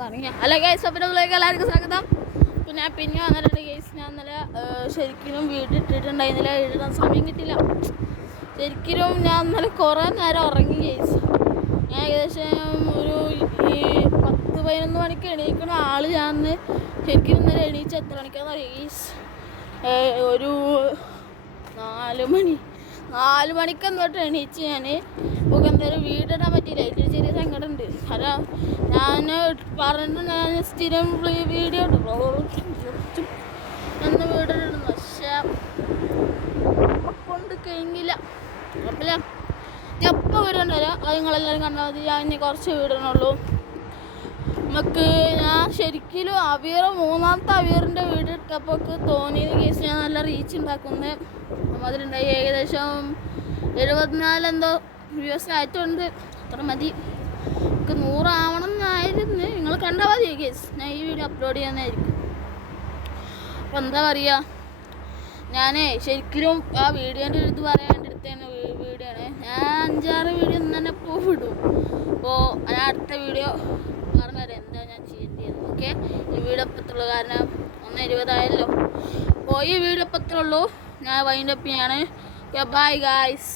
തുടങ്ങിയ അല്ല ഗൈസ്. അപ്പം എല്ലാവർക്കും സ്വാഗതം. പിന്നെ വന്നിട്ടുണ്ട് ഗൈസ്. ഞാൻ ഇന്നലെ ശരിക്കും വീഡിയോ ഇട്ടിട്ടുണ്ടായിരുന്നില്ല, എഴുതാൻ സമയം കിട്ടില്ല. ശരിക്കും ഞാൻ ഇന്നലെ കുറേ നേരം ഉറങ്ങി ഗൈസ്. ഞാൻ ഏകദേശം ഒരു 10-11 മണിക്ക് എണീക്കുന്ന ആള്. ഞാൻ ശരിക്കും ഇന്നലെ എണീച്ച് എത്ര മണിക്കാന്ന് അറിയാം ഗൈസ്? ഒരു 4 മണിക്കെന്ന് തൊട്ട് എണീച്ച് ഞാൻ നമുക്ക് എന്തായാലും വീടിടാൻ പറ്റിയില്ല. അതിൽ ചെറിയ സങ്കടമുണ്ട്. കാരണം ഞാൻ ഞാൻ സ്ഥിരം വീഡിയോ എന്ന് വീടിടുന്നു, പക്ഷേ കൊണ്ട് കഴിഞ്ഞില്ല. കുഴപ്പമില്ല, ഞാൻ എപ്പോൾ വീടുണ്ടല്ലോ അത് നിങ്ങളെല്ലാവരും കണ്ടാൽ മതി. ഞാൻ ഇനി കുറച്ച് വീടണുള്ളൂ നമുക്ക്. ഞാൻ ശരിക്കും മൂന്നാമത്തെ അവിയറിൻ്റെ വീട് ഇട്ടപ്പോൾ തോന്നിയത് കേസ് ഞാൻ നല്ല റീച്ച് ഉണ്ടാക്കുന്നത്. അതിലുണ്ടായി ഏകദേശം 74 എന്തോ വ്യൂസ് ആയിട്ടുണ്ട്. അത്ര മതി, നമുക്ക് 100 ആവണം എന്നായിരുന്നു. നിങ്ങൾ കണ്ടാൽ മതി കേസ്, ഞാൻ ഈ വീഡിയോ അപ്ലോഡ് ചെയ്യാനായിരിക്കും. അപ്പോൾ എന്താ പറയുക, ഞാൻ ശരിക്കും ആ വീഡിയോൻ്റെ ഇത് പറയാൻ വേണ്ടി എടുത്തതാണ് വീഡിയോ ആണ്. ഞാൻ 5-6 വീഡിയോ തന്നെ ഇപ്പോൾ വിടും. അപ്പോൾ ഞാൻ അടുത്ത വീഡിയോ പറഞ്ഞുതരാം എന്താ ഞാൻ ചെയ്യേണ്ടത്. ഓക്കെ, ഈ വീഡിയോ എപ്പത്തുള്ളൂ, കാരണം 1:20 ആയല്ലോ. അപ്പോൾ ഈ വീഡിയോ എപ്പത്തുള്ളൂ, ഞാൻ വൈൻഡപ്പ് ചെയ്യാണ്. Bye guys.